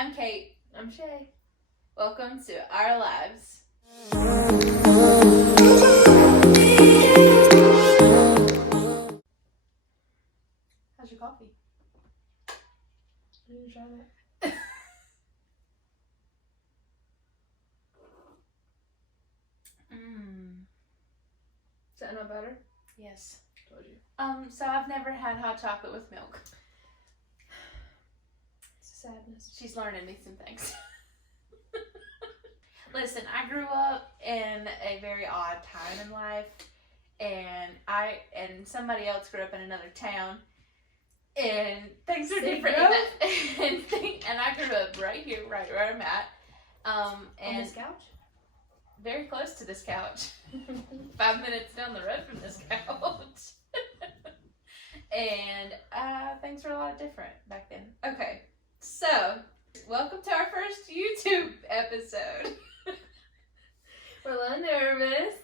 I'm Kate. I'm Shay. Welcome to our lives. How's your coffee? You gonna try that? Is that not better? Yes. Told you. So I've never had hot chocolate with milk. It's a sadness. She's learning me some things. Listen, I grew up in a very odd time in life, and somebody else grew up in another town, and things are different. And I grew up right here, right where I'm at. On this couch? Very close to this couch. 5 minutes down the road from this couch. And things were a lot different back then. Okay, so welcome to our first YouTube episode. We're a little nervous.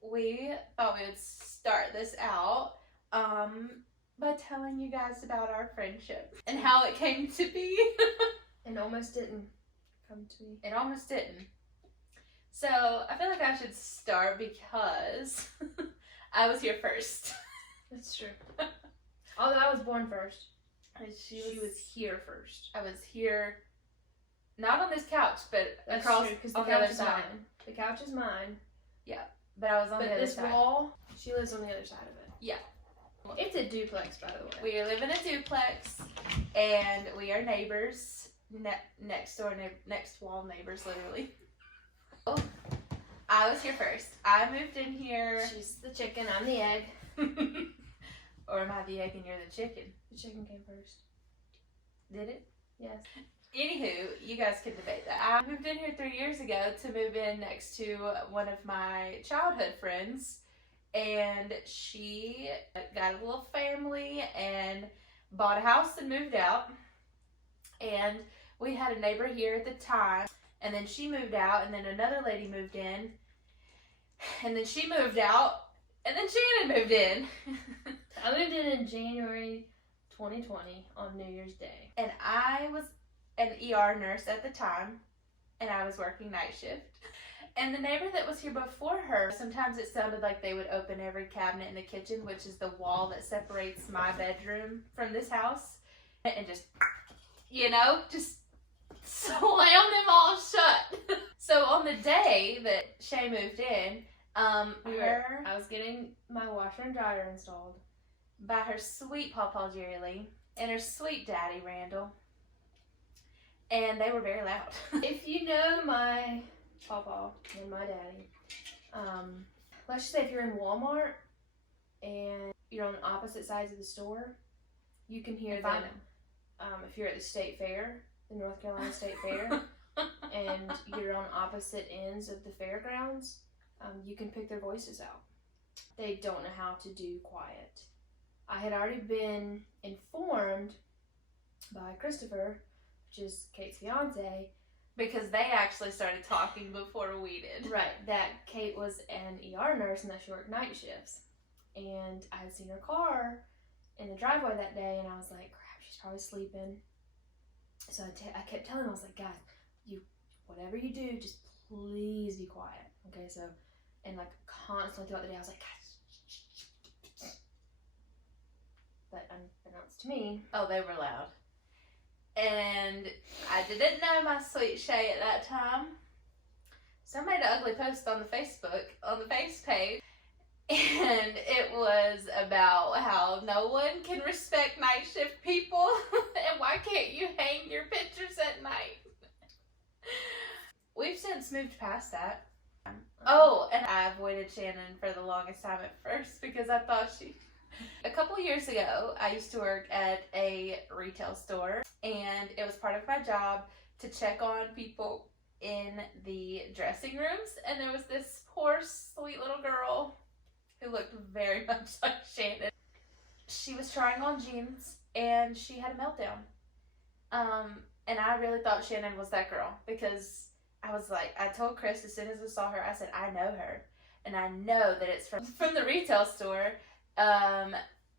We thought we would start this out by telling you guys about our friendship and how it came to be. And almost didn't come to me. It almost didn't. So I feel like I should start because I was here first. That's true. Although I was born first. She was here first. I was here, not on this couch, but That's across true, because the on the couch other is side. mine. The couch is mine. Yeah, but I was on But the other this side. wall, she lives on the other side of it. Yeah. It's a duplex, by the way. We live in a duplex, and we are neighbors, next door, next wall neighbors, literally. Oh, I was here first. I moved in here. She's the chicken, I'm the egg. Or am I the egg and you're the chicken? The chicken came first. Did it? Yes. Anywho, you guys can debate that. I moved in here 3 years ago to move in next to one of my childhood friends, and she got a little family and bought a house and moved out. And we had a neighbor here at the time, and then she moved out, and then another lady moved in, and then she moved out, and then Shannon moved in. I moved in January 2020 on New Year's Day. And I was an ER nurse at the time, and I was working night shift. And the neighbor that was here before her, sometimes it sounded like they would open every cabinet in the kitchen, which is the wall that separates my bedroom from this house, and just, just slam them all shut. So on the day that Shay moved in, I was getting my washer and dryer installed by her sweet Pawpaw Jerry Lee and her sweet daddy Randall, and they were very loud. If you know my Pawpaw and my daddy, let's just say if you're in Walmart and you're on opposite sides of the store, you can hear them. If you're at the state fair, the North Carolina State Fair, and you're on opposite ends of the fairgrounds, you can pick their voices out. They don't know how to do quiet. I had already been informed by Christopher, which is Kate's fiancé, because they actually started talking before we did. right, that Kate was an ER nurse and that she worked night shifts. And I had seen her car in the driveway that day, and I was like, crap, she's probably sleeping. So I kept telling him, I was like, guys, whatever you do, just please be quiet. Okay, so, and like constantly throughout the day, I was like, guys, but unbeknownst to me, oh, they were loud. And I didn't know my sweet Shay at that time. So I made an ugly post on the face page, and it was about how no one can respect night shift people, and why can't you hang your pictures at night? We've since moved past that. Oh, and I avoided Shannon for the longest time at first because I thought a couple years ago, I used to work at a retail store, and it was part of my job to check on people in the dressing rooms, and there was this poor, sweet little girl who looked very much like Shannon. She was trying on jeans, and she had a meltdown. And I really thought Shannon was that girl, because I was like, I told Chris as soon as I saw her, I said, I know her, and I know that it's from the retail store, and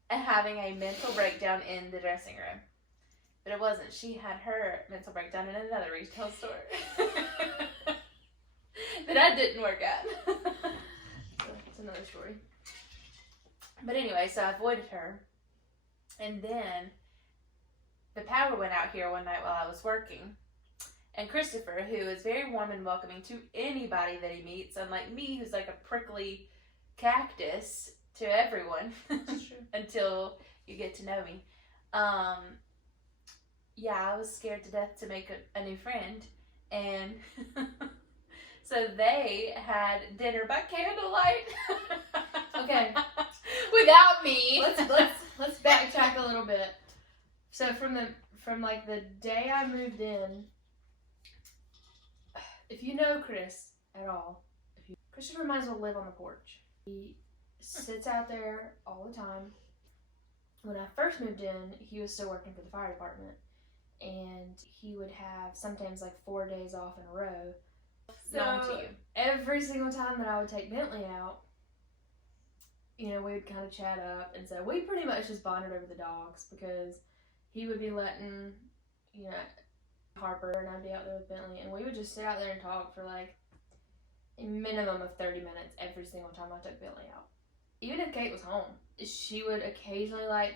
having a mental breakdown in the dressing room. But it wasn't. She had her mental breakdown in another retail store that I didn't work at. It's another story. But anyway, so I avoided her. And then the power went out here one night while I was working. And Christopher, who is very warm and welcoming to anybody that he meets, unlike me, who's like a prickly cactus to everyone until you get to know me. Yeah, I was scared to death to make a new friend. And so they had dinner by candlelight. Okay. Without me. Let's backtrack a little bit. So from the day I moved in, if you know Chris at all, Christopher might as well live on the porch. He sits out there all the time. When I first moved in, he was still working for the fire department, and he would have sometimes like 4 days off in a row. Known to you. Every single time that I would take Bentley out, we would kind of chat up, and so we pretty much just bonded over the dogs, because he would be letting, Harper and I'd be out there with Bentley, and we would just sit out there and talk for like a minimum of 30 minutes every single time I took Bentley out. Even if Kate was home, she would occasionally like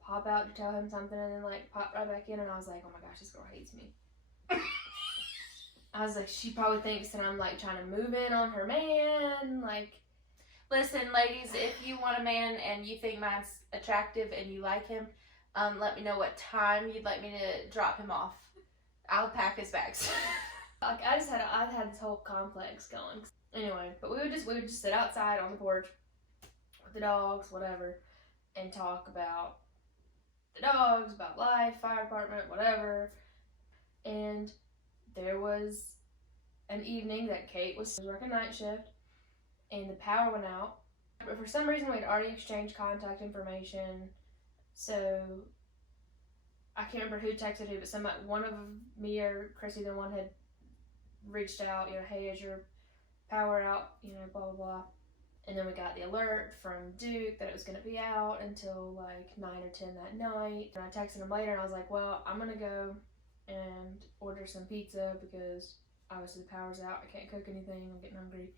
pop out to tell him something and then like pop right back in, and I was like, oh my gosh, this girl hates me. I was like, she probably thinks that I'm like trying to move in on her man. Like, listen, ladies, if you want a man and you think mine's attractive and you like him, let me know what time you'd like me to drop him off. I'll pack his bags. Like, I had this whole complex going. Anyway, but we would just sit outside on the porch with the dogs, whatever, and talk about the dogs, about life, fire department, whatever. And there was an evening that Kate was working night shift, and the power went out. But for some reason, we had already exchanged contact information, so I can't remember who texted who, but one of me or Chrissy, the one, had reached out, hey, is your power out, blah, blah, blah. And then we got the alert from Duke that it was going to be out until like 9 or 10 that night. And I texted him later, and I was like, well, I'm going to go and order some pizza because obviously the power's out. I can't cook anything. I'm getting hungry.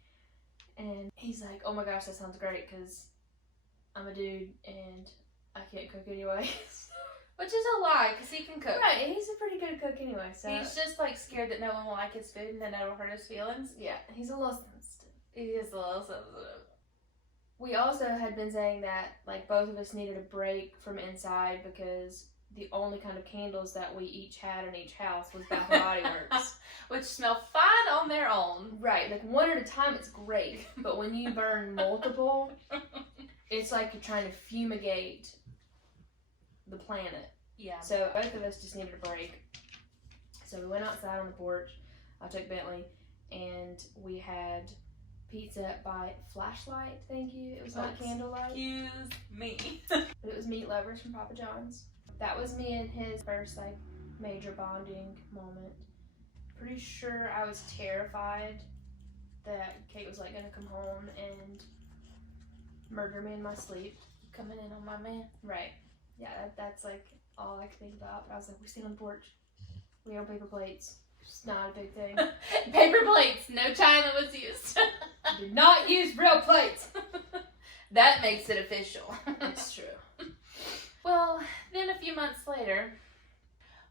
And he's like, oh my gosh, that sounds great, because I'm a dude and I can't cook anyway. Which is a lie, because he can cook. Right, he's a pretty good cook anyway. So he's just like scared that no one will like his food and then it'll hurt his feelings. Yeah, he's a little sensitive. He is a little sensitive. We also had been saying that like both of us needed a break from inside, because the only kind of candles that we each had in each house was Bath and Body Works. Which smell fine on their own. Right, like one at a time it's great, but when you burn multiple, it's like you're trying to fumigate the planet. Yeah. So both of us just needed a break. So we went outside on the porch. I took Bentley, and we had pizza by flashlight. Thank you. It was not candlelight. Excuse me. But it was Meat Lovers from Papa John's. That was me and his first like major bonding moment. Pretty sure I was terrified that Kate was like gonna come home and murder me in my sleep. Coming in on my man. Right. Yeah, that's like all I could think about. But I was like, we stay on the porch. We own paper plates. It's not a big thing. Paper plates. No china was used. We did not use real plates. That makes it official. It's true. Well, then a few months later,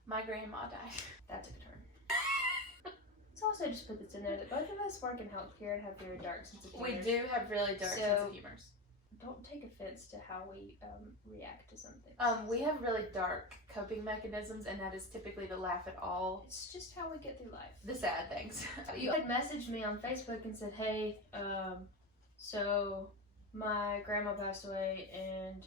my grandma died. That took a turn. Let's also just put this in there that both of us work in healthcare and have very dark sense of humor. We do have really dark sense of humor. Don't take offense to how we react to something. We have really dark coping mechanisms, and that is typically to laugh at all. It's just how we get through life. The sad things. You had messaged me on Facebook and said, hey, so my grandma passed away and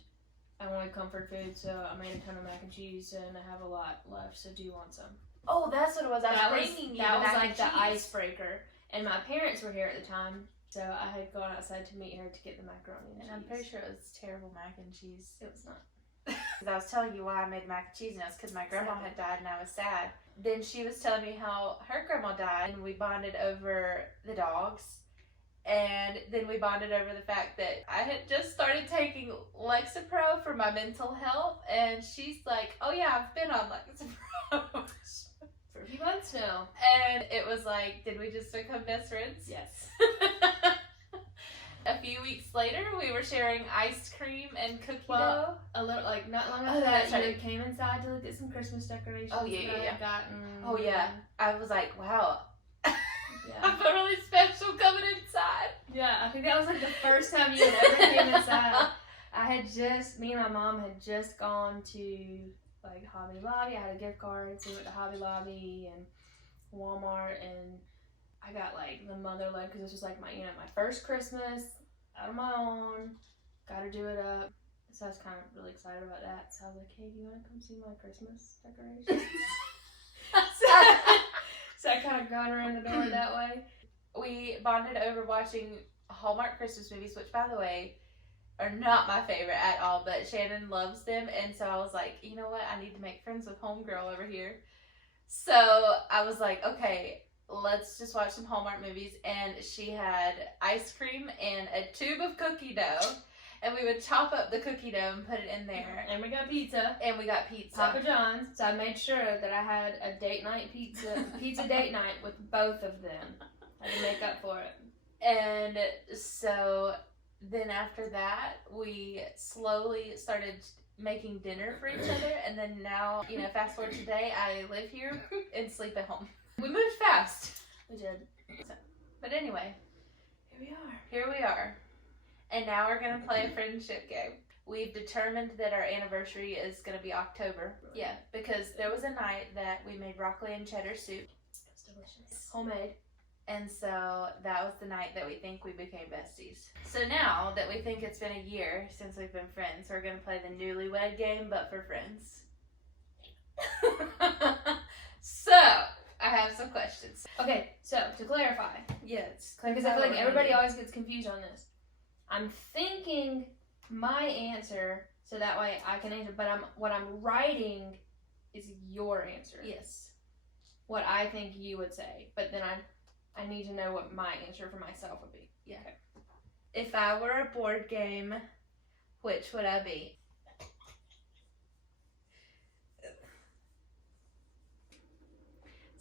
I wanted comfort food, so I made a ton of mac and cheese and I have a lot left, so do you want some? Oh, that's what it was. I was bringing you that the was mac like and the cheese. Icebreaker. And my parents were here at the time, so I had gone outside to meet her to get the macaroni and cheese. I'm pretty sure it was terrible mac and cheese. It was not. Because I was telling you why I made mac and cheese, and it was because my grandma had died and I was sad. Then she was telling me how her grandma died, and we bonded over the dogs. And then we bonded over the fact that I had just started taking Lexapro for my mental health, and she's like, "Oh yeah, I've been on Lexapro." For a few months now. And it was like, did we just become best friends? Yes. A few weeks later, we were sharing ice cream and cookie dough. Well, a little, like, not long after that, you came inside to look at some Christmas decorations. Oh, yeah, that I yeah. had gotten. Oh, yeah. I was like, wow. Yeah. I feel really special coming inside. Yeah, I think that was like the first time you had ever came inside. Me and my mom had just gone to like Hobby Lobby. I had a gift card, so we went to Hobby Lobby and Walmart, and I got like the motherlode because this was like my first Christmas out on my own. Got to do it up, so I was kind of really excited about that. So I was like, "Hey, do you want to come see my Christmas decorations?" So I kind of got her in the door that way. We bonded over watching Hallmark Christmas movies, which, by the way, are not my favorite at all, but Shannon loves them, and so I was like, you know what, I need to make friends with homegirl over here. So I was like, okay, let's just watch some Hallmark movies, and she had ice cream and a tube of cookie dough, and we would chop up the cookie dough and put it in there. And we got pizza. Papa John's. So I made sure that I had a date night pizza date night with both of them. I had to make up for it. And so then after that, we slowly started making dinner for each other. And then now, fast forward today, I live here and sleep at home. We moved fast. We did. But anyway, Here we are. And now we're going to play a friendship game. We've determined that our anniversary is going to be October. Yeah, because there was a night that we made broccoli and cheddar soup. It was delicious. Homemade. And so that was the night that we think we became besties. So now that we think it's been a year since we've been friends, we're going to play the newlywed game, but for friends. So, I have some questions. Okay, so to clarify. Yes. Because I feel like everybody always gets confused on this. I'm thinking my answer so that way I can answer, but what I'm writing is your answer. Yes. What I think you would say, but then I need to know what my answer for myself would be. Yeah. Okay. If I were a board game, which would I be?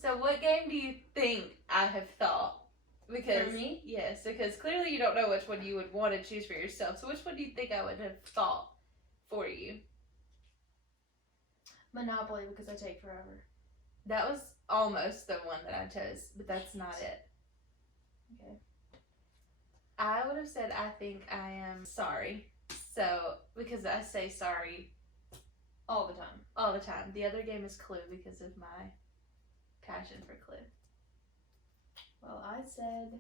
So what game do you think I have thought? Because, for me? Yes, because clearly you don't know which one you would want to choose for yourself. So which one do you think I would have thought for you? Monopoly, because I take forever. That was almost the one that I chose, but that's not it. Okay. I would have said I think I am sorry. So, because I say sorry all the time. All the time. The other game is Clue because of my passion for Clue. Well, I said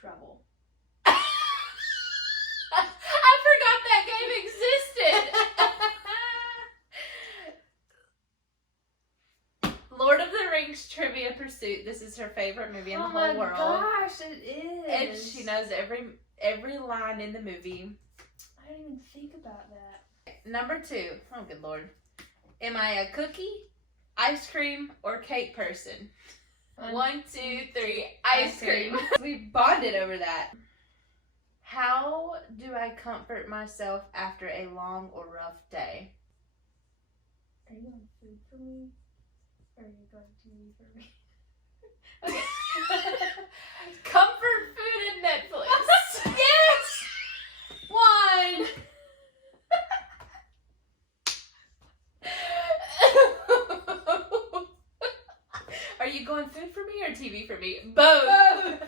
Trouble. I forgot that game existed. Lord of the Rings Trivia Pursuit. This is her favorite movie in the whole world. Oh my gosh, it is. And she knows every line in the movie. I didn't even think about that. Number 2. Oh, good Lord. Am I a cookie, ice cream, or cake person? 1, 2, 3. Ice cream. We bonded over that. How do I comfort myself after a long or rough day? Are you on food for me? Or are you going TV for me? Okay. Comfort food and Netflix. Yes! 1. Are you going food for me or TV for me? Both.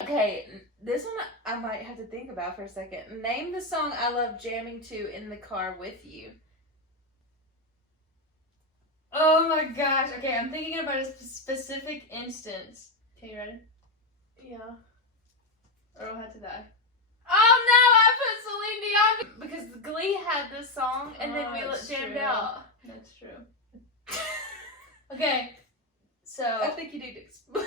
Okay, this one I might have to think about for a second. Name the song I love jamming to in the car with you. Oh my gosh. Okay, I'm thinking about a specific instance. Okay, you ready? Yeah. Earl Had to Die. Oh no, I put Celine Dion because Glee had this song and then we jammed out. That's true. Okay, so I think you need to explain.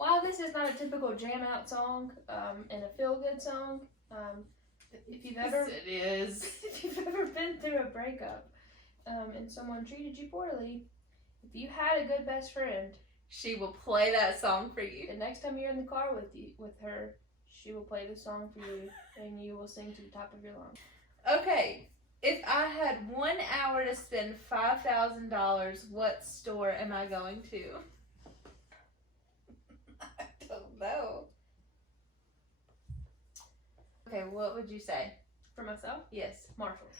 while this is not a typical jam out song, and a feel good song, if you've ever Yes, it is. if you've ever been through a breakup, and someone treated you poorly, If you had a good best friend, she will play that song for you. the next time you're in the car with her, she will play the song for you, and you will sing to the top of your lungs. Okay, if I had 1 hour to spend $5,000, what store am I going to? I don't know. Okay, what would you say? For myself, Yes. Marshalls.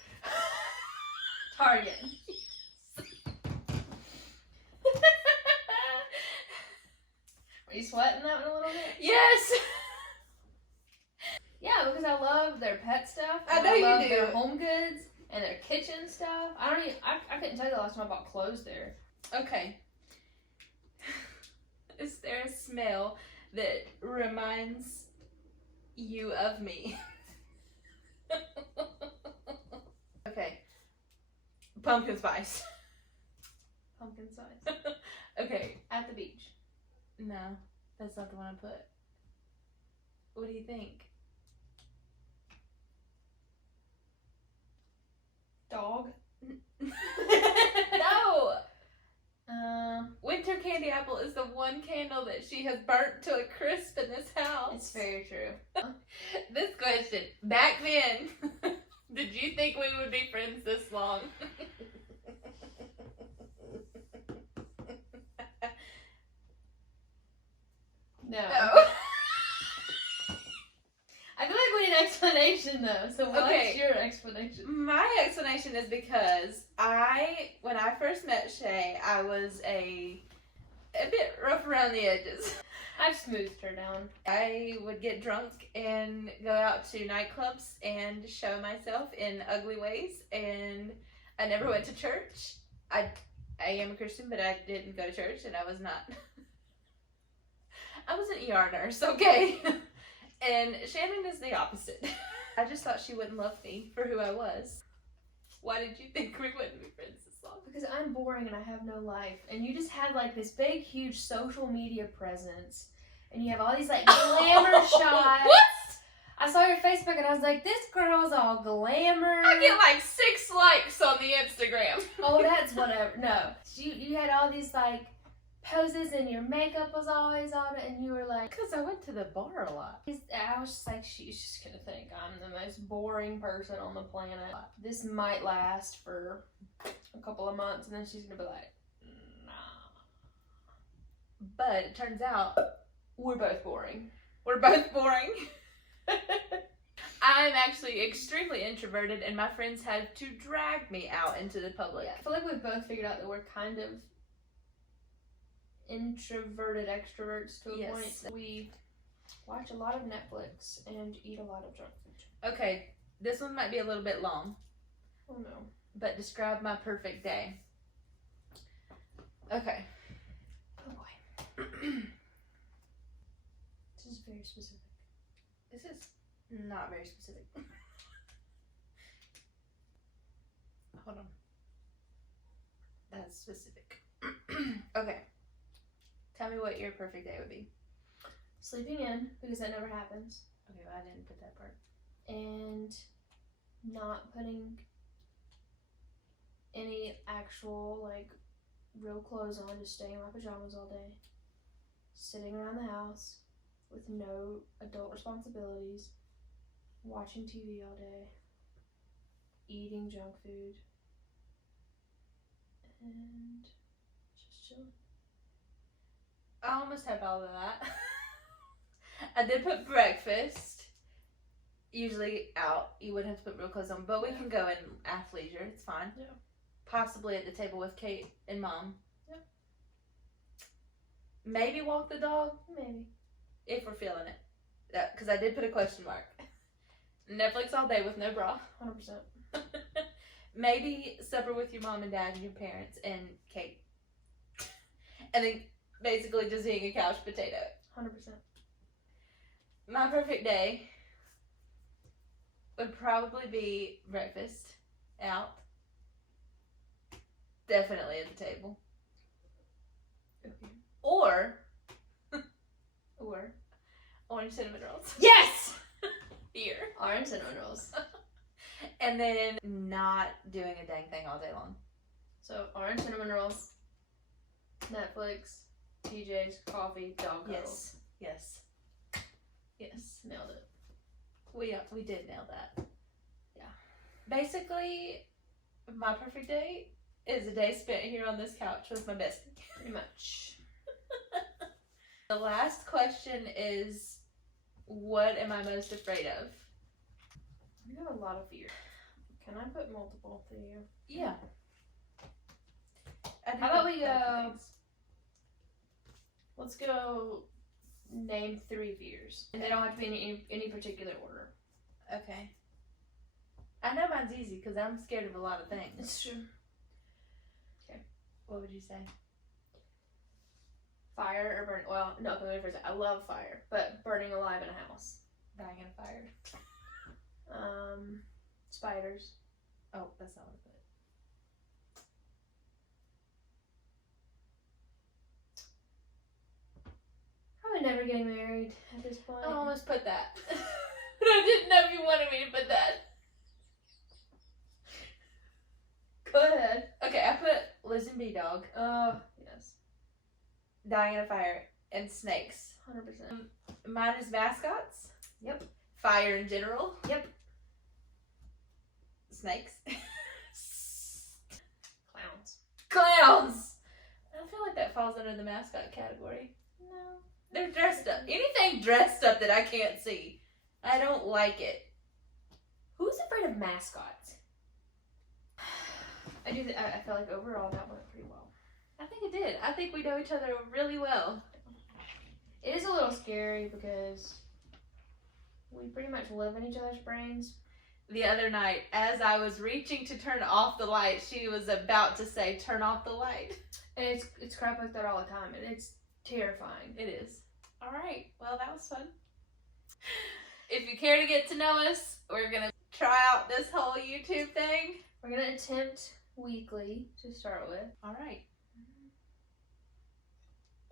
Target. Are you sweating that one a little bit? Yes! Yeah, because I love their pet stuff. I know you love do. Their home goods and their kitchen stuff. I couldn't tell you the last time I bought clothes there. Okay. Is there a smell that reminds you of me? Okay. Pumpkin spice. Pumpkin spice. Okay. At the beach. No, that's not the one I put. What do you think? Dog. No! Winter candy apple is the one candle that she has burnt to a crisp in this house. It's very true. This question, back then, did you think we would be friends this long? No. No. I feel like we need an explanation though. So what's Okay. your explanation? My explanation is because when I first met Shay, I was a bit rough around the edges. I've smoothed her down. I would get drunk and go out to nightclubs and show myself in ugly ways, and I never went to church. I am a Christian, but I didn't go to church, and I was an ER nurse, okay? And Shannon is the opposite. I just thought she wouldn't love me for who I was. Why did you think we wouldn't be friends this long? Because I'm boring and I have no life. And you just had like this big, huge social media presence. And you have all these like glamour shots. What? I saw your Facebook and I was like, this girl's all glamour. I get like 6 likes on the Instagram. Oh, that's whatever. No. You had all these like poses and your makeup was always on it and you were like, Because I went to the bar a lot. I was just like, she's just gonna think I'm the most boring person on the planet. This might last for a couple of months and then she's gonna be like, nah. But it turns out We're both boring. we're both boring. I'm actually extremely introverted and my friends had to drag me out into the public. Yeah, I feel like we've both figured out that we're kind of introverted extroverts to a Yes. point. We watch a lot of Netflix and eat a lot of junk food. Okay, this one might be a little bit long, Oh no. but describe my perfect day. Okay. Oh boy. This is very specific. This is not very specific. Hold on. That's specific. Okay. Tell me what your perfect day would be. Sleeping in, because that never happens. Okay, well, I didn't put that part. And not putting any actual, like, real clothes on, just staying in my pajamas all day. Sitting around the house with no adult responsibilities. Watching TV all day. Eating junk food. And just chilling. I almost have all of that. I did put breakfast. Usually out. You wouldn't have to put real clothes on, but we can go in athleisure. It's fine. Yeah. Possibly at the table with Kate and Mom. Yeah. Maybe walk the dog Maybe. if we're feeling it. Because I did put a question mark. Netflix all day with no bra. 100%. Maybe supper with your mom and dad and your parents and Kate. And then basically just eating a couch potato. 100%. My perfect day would probably be breakfast out. Definitely at the table. Okay. Or Or orange cinnamon rolls. yes! Here. Orange cinnamon rolls. And then not doing a dang thing all day long. So orange cinnamon rolls, Netflix, TJ's, coffee, dog cuddle. Yes. Yes. Yes. Nailed it. We did nail that. Yeah. Basically, my perfect day is a day spent here on this couch with my bestie. Pretty much. The last question is, what am I most afraid of? You have a lot of fear. Can I put multiple to you? Yeah. How about we go? Let's go. Name 3 fears, and they don't have to be in any particular order. Okay. I know mine's easy because I'm scared of a lot of things. It's true. What would you say? Fire or burn? Well, no. Let me first say, I love fire, but burning alive in a house. Dying in a fire. Spiders. Oh, that's not what I put. Probably never getting married at this point. I almost put that. But I didn't know if you wanted me to put that. Go ahead. Okay, I put losing B-Dog, Yes. dying in a fire, and snakes. 100%. Mine is mascots. Yep. Fire in general. Yep. Snakes. Clowns. Clowns! I feel like that falls under the mascot category. No. They're dressed up. Anything dressed up that I can't see, I don't like it. Who's afraid of mascots? I feel like overall that went pretty well. I think it did. I think we know each other really well. It is a little scary because we pretty much live in each other's brains. The other night, as I was reaching to turn off the light, she was about to say, "Turn off the light." And it's crap like that all the time, and it's terrifying. It is. All right. Well, that was fun. If you care to get to know us, we're going to try out this whole YouTube thing. We're going to attempt weekly to start with. All right.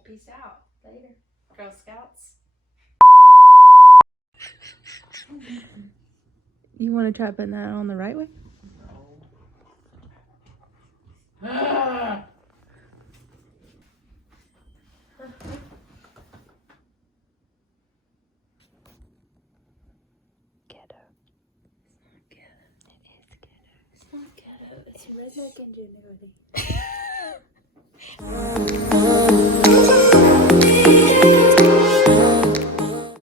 Peace out. Later. Girl Scouts. You want to try putting that on the right way? Ah! Ghetto. It's not ghetto. It is ghetto. It's redneck ingenuity.